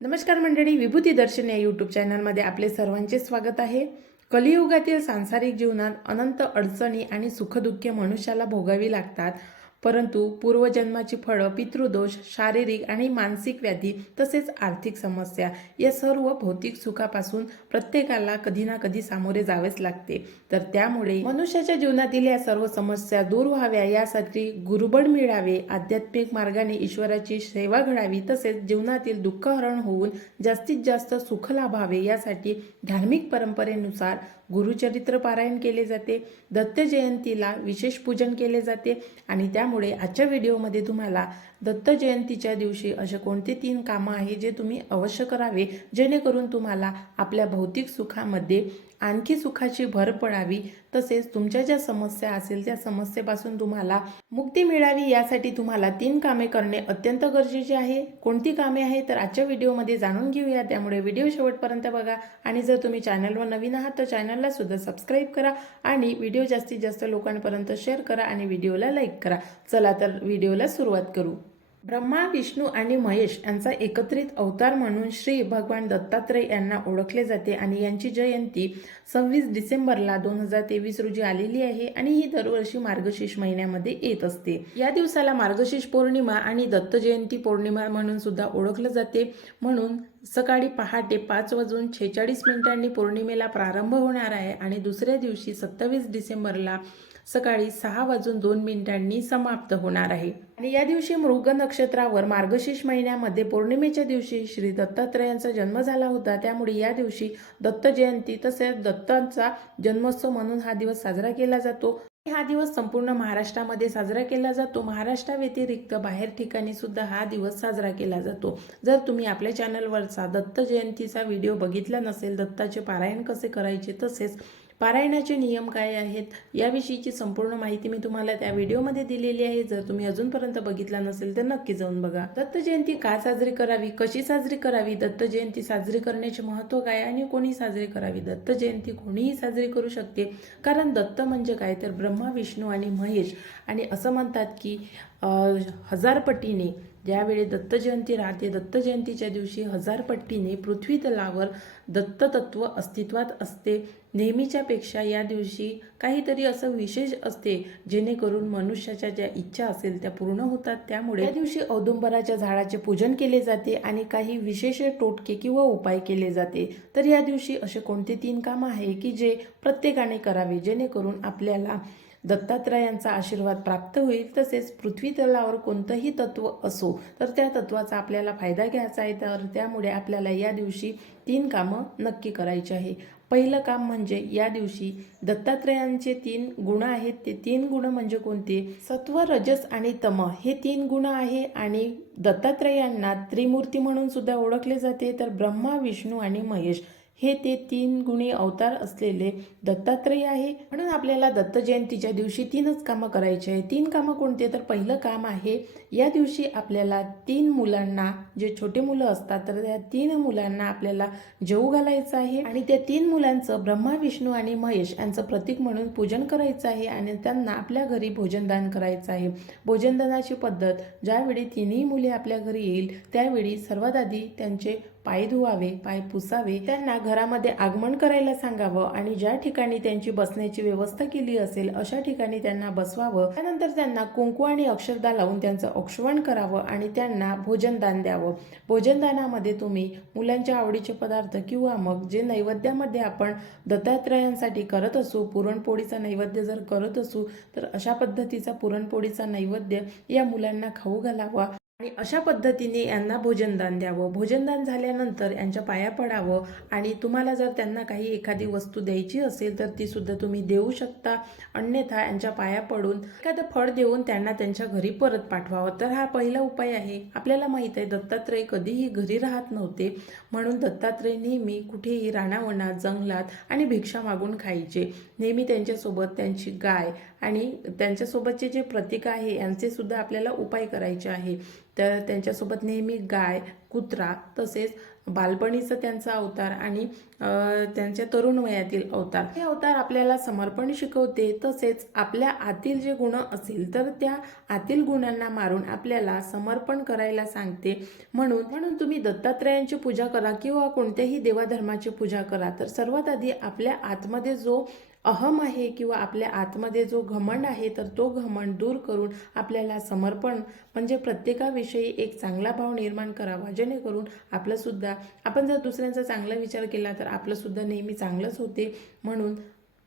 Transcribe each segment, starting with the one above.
नमस्कार मंडळी विभूती दर्शन या यूट्यूब चॅनलमध्ये आपले सर्वांचे स्वागत आहे. कलियुगातील सांसारिक जीवनात अनंत अडचणी आणि सुखदुःखे मनुष्याला भोगावी लागतात. परंतु पूर्वजन्माची फळं पितृदोष शारीरिक आणि मानसिक व्याधी तसेच आर्थिक समस्या या सर्व भौतिक सुखापासून प्रत्येकाला कधी ना कधी सामोरे जावेच लागते. तर त्यामुळे मनुष्याच्या जीवनातील या सर्व समस्या दूर व्हाव्या यासाठी गुरुबळ मिळावे आध्यात्मिक मार्गाने ईश्वराची सेवा घडावी तसेच जीवनातील दुःखहरण होऊन जास्तीत जास्त सुख लाभावे यासाठी धार्मिक परंपरेनुसार गुरुचरित्र पारायण केले जाते दत्त जयंतीला विशेष पूजन केले जाते आणि त्यामुळे आजच्या व्हिडिओमध्ये तुम्हाला दत्त जयंतीच्या दिवशी असे कोणते तीन कामं आहे जे तुम्ही अवश्य करावे जेणेकरून तुम्हाला आपल्या भौतिक सुखामध्ये आणखी सुखाची भर पडावी. तसेच तुमच्या ज्या समस्या असेल त्या समस्येपासून तुम्हाला मुक्ती मिळावी यासाठी तुम्हाला तीन कामे करणे अत्यंत गरजेचे आहे. कोणती कामे आहे तर आजच्या व्हिडिओमध्ये जाणून घेऊया. त्यामुळे व्हिडिओ शेवटपर्यंत बघा. आणि जर तुम्ही चॅनलवर नवीन आहात तर चॅनलला सुद्धा सबस्क्राईब करा आणि व्हिडिओ जास्तीत जास्त लोकांपर्यंत शेअर करा आणि व्हिडिओला लाईक करा. चला तर व्हिडिओला सुरुवात करू. ब्रह्मा विष्णू आणि महेश यांचा एकत्रित अवतार म्हणून श्री भगवान दत्तात्रय यांना ओळखले जाते आणि यांची जयंती सव्वीस डिसेंबरला दोन हजार तेवीस रोजी आलेली आहे आणि ही दरवर्षी मार्गशीर्ष महिन्यामध्ये येत असते. या दिवसाला मार्गशीर्ष पौर्णिमा आणि दत्त जयंती पौर्णिमा म्हणून सुद्धा ओळखलं जाते. म्हणून सकाळी पहाटे पाच वाजून छेचाळीस मिनिटांनी पौर्णिमेला प्रारंभ होणार आहे आणि दुसऱ्या दिवशी सत्तावीस डिसेंबरला सकाळी सहा वाजून दोन मिनिटांनी समाप्त होणार आहे. आणि या दिवशी मृग नक्षत्रावर मार्गशीर्ष महिन्यामध्ये पौर्णिमेच्या दिवशी श्री दत्तात्रयांचा जन्म झाला होता. त्यामुळे या दिवशी दत्त जयंती तसेच दत्तांचा जन्मोत्सव म्हणून हा दिवस साजरा केला जातो. हा दिवस संपूर्ण महाराष्ट्रामध्ये साजरा केला जातो. महाराष्ट्राव्यतिरिक्त बाहेर ठिकाणी सुद्धा हा दिवस साजरा केला जातो. जर तुम्ही आपल्या चॅनलवरचा दत्त जयंतीचा व्हिडिओ बघितला नसेल दत्ताचे पारायण कसे करायचे तसेच पारायणाचे नियम काय आहेत याविषयीची संपूर्ण माहिती मी तुम्हाला त्या व्हिडिओमध्ये दिलेली आहे. जर तुम्ही अजूनपर्यंत बघितला नसेल तर नक्की जाऊन बघा. दत्त जयंती का साजरी करावी? कशी साजरी करावी? दत्त जयंती साजरी करण्याचे महत्त्व काय आणि कोणी साजरी करावी? दत्त जयंती कोणीही साजरी करू शकते. कारण दत्त म्हणजे काय? तर ब्रह्मा विष्णू आणि महेश. आणि असं म्हणतात की हजारपटीने ज्यावेळी दत्तजयंती राहते दत्तजयंतीच्या दिवशी हजार पट्टीने पृथ्वी तलावर अस्तित्वात असते. नेहमीच्या पेक्षा या दिवशी काहीतरी असं विशेष असते जेणेकरून मनुष्याच्या ज्या इच्छा असेल त्या पूर्ण होतात. त्यामुळे या दिवशी औदुंबराच्या झाडाचे पूजन केले जाते आणि काही विशेष टोटके किंवा उपाय केले जाते. तर या दिवशी असे कोणते तीन काम आहे की जे प्रत्येकाने करावे जेणेकरून आपल्याला दत्तात्रयांचा आशीर्वाद प्राप्त होईल तसेच पृथ्वी तलावर कोणतंही तत्व असो तर त्या तत्वाचा आपल्याला फायदा घ्यायचा आहे. तर त्यामुळे आपल्याला या दिवशी तीन कामं नक्की करायची आहे. पहिलं काम म्हणजे या दिवशी दत्तात्रयांचे तीन गुण आहेत. ते तीन गुण म्हणजे कोणते? सत्व रजस आणि तम. हे तीन गुण आहे आणि दत्तात्रयांना त्रिमूर्ती म्हणून सुद्धा ओळखले जाते. तर ब्रह्मा विष्णू आणि महेश. हे ते तीन गुणी अवतार असलेले दत्तात्रय आहे. म्हणून आपल्याला दत्त जयंतीच्या दिवशी तीनच कामं करायची आहे तीन कामं कोणते तर पहिलं काम आहे या दिवशी आपल्याला तीन मुलांना जे छोटे मुलं असतात तर त्या तीन मुलांना आपल्याला जेऊ घालायचं आहे. आणि त्या तीन मुलांचं ब्रह्मा विष्णू आणि महेश यांचं प्रतीक म्हणून पूजन करायचं आहे आणि त्यांना आपल्या घरी भोजनदान करायचं आहे. भोजनदानाची पद्धत ज्यावेळी तिन्ही मुले आपल्या घरी येईल त्यावेळी सर्वात आधी त्यांचे पाय धुवावे पाय पुसावे त्यांना घरामध्ये आगमन करायला सांगावं आणि ज्या ठिकाणी त्यांची बसण्याची व्यवस्था केली असेल अशा ठिकाणी त्यांना बसवावं. त्यानंतर त्यांना कुंकू आणि अक्षरदा लावून त्यांचं औक्षवण करावं आणि त्यांना भोजनदान द्यावं. भोजनदानामध्ये तुम्ही मुलांच्या आवडीचे पदार्थ किंवा मग जे नैवेद्यामध्ये आपण दत्तात्रयांसाठी करत असू पुरणपोळीचा नैवेद्य जर करत असू तर अशा पद्धतीचा पुरणपोळीचा नैवेद्य या मुलांना खाऊ घालावा. आणि अशा पद्धतीने यांना भोजनदान द्यावं. भोजनदान झाल्यानंतर यांच्या पाया पडावं आणि तुम्हाला जर त्यांना काही एखादी वस्तू द्यायची असेल तर ती सुद्धा तुम्ही देऊ शकता. अन्यथा यांच्या पाया पडून एखादं फळ देऊन त्यांना त्यांच्या घरी परत पाठवावं. तर हा पहिला उपाय आहे. आपल्याला माहीत आहे दत्तात्रय कधीही घरी राहत नव्हते. म्हणून दत्तात्रय नेहमी कुठेही रानावनात जंगलात आणि भिक्षा मागून खायचे. नेहमी त्यांच्यासोबत त्यांची गाय आणि त्यांच्यासोबतचे जे प्रतीक आहे यांचे सुद्धा आपल्याला उपाय करायचे आहे. तर त्यांच्यासोबत नेहमी गाय कुत्रा तसेच बालपणीचं त्यांचा अवतार आणि त्यांच्या तरुण वयातील अवतार. हे अवतार आपल्याला समर्पण शिकवते. तसेच आपल्या आतील जे गुण असेल तर त्या आतील गुणांना मारून आपल्याला समर्पण करायला सांगते. म्हणून म्हणून तुम्ही दत्तात्रयांची पूजा करा किंवा कोणत्याही देवाधर्माची पूजा करा. तर सर्वात आधी आपल्या आतमध्ये जो अहम आहे किंवा आपल्या आतमध्ये जो घमंड आहे तर तो घमंड दूर करून आपल्याला समर्पण म्हणजे प्रत्येकाविषयी एक चांगला भाव निर्माण करावा. जेणेकरून आपलंसुद्धा आपण जर दुसऱ्यांचा चांगला विचार केला तर आपलंसुद्धा नेहमी चांगलंच होते. म्हणून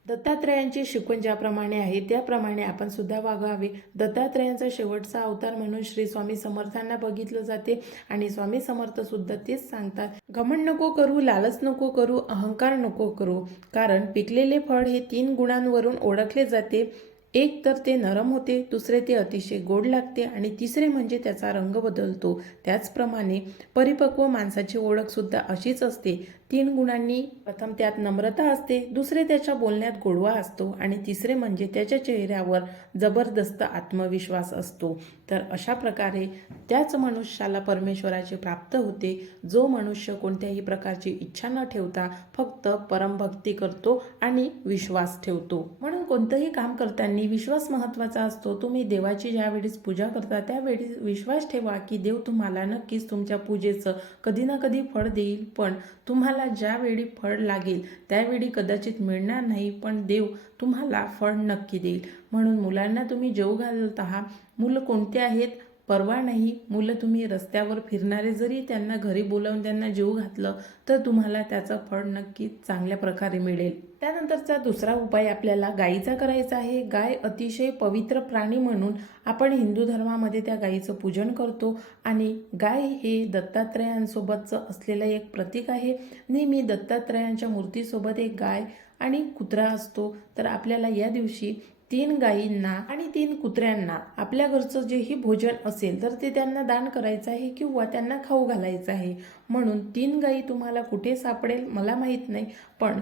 दत्तात्रयांची शिकवण ज्याप्रमाणे आहे त्याप्रमाणे आपण सुद्धा वागावे. दत्तात्रयांचा शेवटचा अवतार म्हणून श्री स्वामी समर्थांना बघितलं जाते आणि स्वामी समर्थ सुद्धा तेच सांगतात. घमंड नको करू लालच नको करू अहंकार नको करू. कारण पिकलेले फळ हे तीन गुणांवरून ओळखले जाते. एक तर ते नरम होते दुसरे ते अतिशय गोड लागते आणि तिसरे म्हणजे त्याचा रंग बदलतो. त्याचप्रमाणे परिपक्व माणसाची ओळखसुद्धा अशीच असते. तीन गुणांनी प्रथम त्यात नम्रता असते दुसरे त्याच्या बोलण्यात गोडवा असतो आणि तिसरे म्हणजे त्याच्या चेहऱ्यावर जबरदस्त आत्मविश्वास असतो. तर अशा प्रकारे त्याच मनुष्याला परमेश्वराची प्राप्त होते. जो मनुष्य कोणत्याही प्रकारची इच्छा न ठेवता फक्त परमभक्ती करतो आणि विश्वास ठेवतो. म्हणून कोणतंही काम करताना विश्वास महत्त्वाचा असतो. तुम्ही देवाची ज्यावेळेस पूजा करता त्यावेळी विश्वास ठेवा की देव तुम्हाला नक्कीच तुमच्या पूजेचं कधी ना कधी फळ देईल. पण तुम्हाला ज्यावेळी फळ लागेल त्यावेळी कदाचित मिळणार नाही पण देव तुम्हाला फळ नक्की देईल. म्हणून मुलांना तुम्ही जेव घालत आहात. मुलं कोणते आहेत? परवा नाही मुलं तुम्ही रस्त्यावर फिरणारे जरी त्यांना घरी बोलावून त्यांना जीव घातलं तर तुम्हाला त्याचं फळ नक्की चांगल्या प्रकारे मिळेल. त्यानंतरचा दुसरा उपाय आपल्याला गायीचा करायचा आहे. गाय अतिशय पवित्र प्राणी म्हणून आपण हिंदू धर्मामध्ये त्या गायीचं पूजन करतो आणि गाय हे दत्तात्रयांसोबतचं असलेलं एक प्रतीक आहे. नेहमी दत्तात्रयांच्या मूर्तीसोबत एक गाय आणि कुत्रा असतो. तर आपल्याला या दिवशी तीन गायींना आणि तीन कुत्र्यांना आपल्या घरचं जेही भोजन असेल तर ते त्यांना दान करायचं आहे किंवा त्यांना खाऊ घालायचं आहे. म्हणून तीन गायी तुम्हाला कुठे सापडेल मला माहीत नाही पण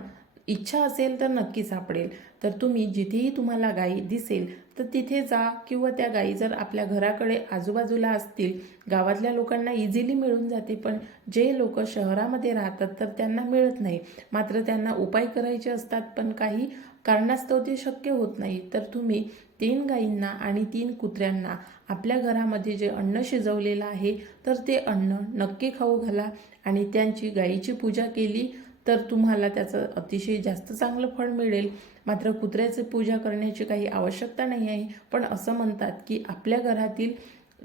इच्छा असेल तर नक्की सापडेल. तर तुम्ही जिथेही तुम्हाला गायी दिसेल तर तिथे जा किंवा त्या गायी जर आपल्या घराकडे आजूबाजूला असतील गावातल्या लोकांना इझिली मिळून जाते पण जे लोक शहरामध्ये राहतात तर त्यांना मिळत नाही. मात्र त्यांना उपाय करायचे असतात पण काही कारणास्तव ते शक्य होत नाही. तर तुम्ही तीन गायींना आणि तीन कुत्र्यांना आपल्या घरामध्ये जे अन्न शिजवलेलं आहे तर ते अन्न नक्की खाऊ घाला आणि त्यांची गायीची पूजा केली तर तुम्हाला त्याचं अतिशय जास्त चांगलं फळ मिळेल. मात्र कुत्र्याची पूजा करण्याची काही आवश्यकता नाही आहे. पण असं म्हणतात की आपल्या घरातील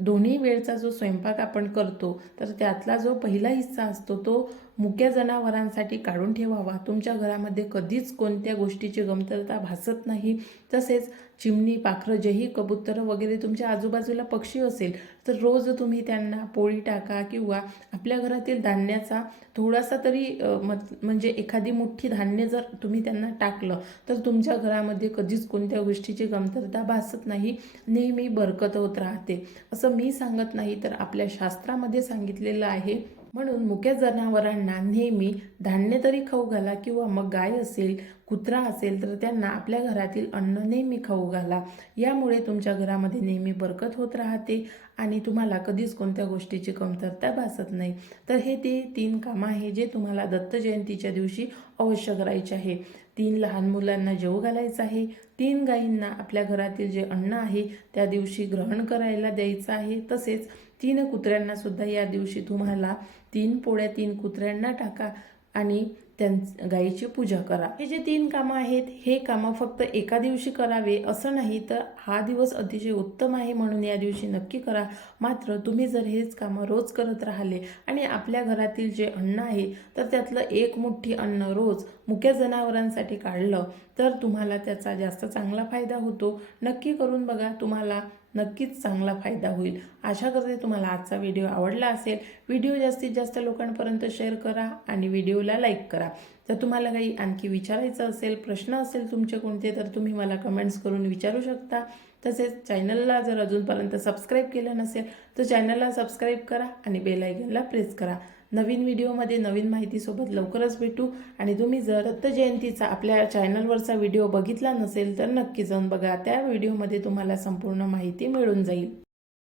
दोन्ही वेळचा जो स्वयंपाक आपण करतो तर त्यातला जो पहिला हिस्सा असतो तो मुक्या जनावरांसाठी काढून ठेवावा. तुमच्या घरामध्ये कधीच कोणत्या गोष्टीची गमतरता भासत नाही. तसेच चिमणी पाखरं जेही कबूतर वगैरे तुमच्या आजूबाजूला पक्षी असेल तर रोज तुम्ही त्यांना पोळी टाका किंवा आपल्या घरातील धान्याचा थोडासा तरी म्हणजे एखादी मुठ्ठी धान्य जर तुम्ही त्यांना टाकलं तर तुमच्या घरामध्ये कधीच कोणत्या गोष्टीची कमतरता भासत नाही. नेहमी बरकत होत राहते. असं मी सांगत नाही तर आपल्या शास्त्रामध्ये सांगितलेलं आहे. म्हणून मुक्या जनावरांना नेहमी धान्य तरी खाऊ घाला किंवा मग गाय असेल कुत्रा असेल तर त्यांना आपल्या घरातील अन्न नेहमी खाऊ घाला. यामुळे तुमच्या घरामध्ये नेहमी बरकत होत राहते आणि तुम्हाला कधीच कोणत्या गोष्टीची कमतरता भासत नाही. तर हे ते तीन कामं आहे जे तुम्हाला दत्त जयंतीच्या दिवशी अवश्य करायचे आहे. तीन लहान मुलांना जेव घालायचं आहे. तीन गायींना आपल्या घरातील जे अन्न आहे त्या दिवशी ग्रहण करायला द्यायचं आहे. तसेच तीन कुत्र्यांना सुद्धा या दिवशी तुम्हाला तीन पोळ्या तीन कुत्र्यांना टाका आणि त्यां गायीची पूजा करा. हे जे तीन कामं आहेत हे कामं फक्त एका दिवशी करावे असं नाही तर हा दिवस अतिशय उत्तम आहे म्हणून या दिवशी नक्की करा. मात्र तुम्ही जर हेच कामं रोज करत राहिले आणि आपल्या घरातील जे अन्न आहे तर त्यातलं एक मुठ्ठी अन्न रोज मुक्या जनावरांसाठी काढलं तर तुम्हाला त्याचा जास्त चांगला फायदा होतो. नक्की करून बघा तुम्हाला नक्कीच चांगला फायदा होईल. आशा करते तुम्हाला आजचा व्हिडिओ आवडला असेल. व्हिडिओ जास्तीत जास्त लोकांपर्यंत शेअर करा आणि व्हिडिओला लाईक करा. जर तुम्हाला काही आणखी विचारायचं असेल प्रश्न असेल तुमचे कोणते तर तुम्ही मला कमेंट्स करून विचारू शकता. तसेच चॅनलला जर अजूनपर्यंत सबस्क्राईब केलं नसेल तर चॅनलला सबस्क्राईब करा आणि बेल आयकनला प्रेस करा. नवीन व्हिडिओमध्ये नवीन माहितीसोबत लवकरच भेटू. आणि तुम्ही जर दत्त जयंतीचा आपल्या चॅनलवरचा व्हिडिओ बघितला नसेल तर नक्की जाऊन बघा. त्या व्हिडिओमध्ये तुम्हाला संपूर्ण माहिती मिळून जाईल.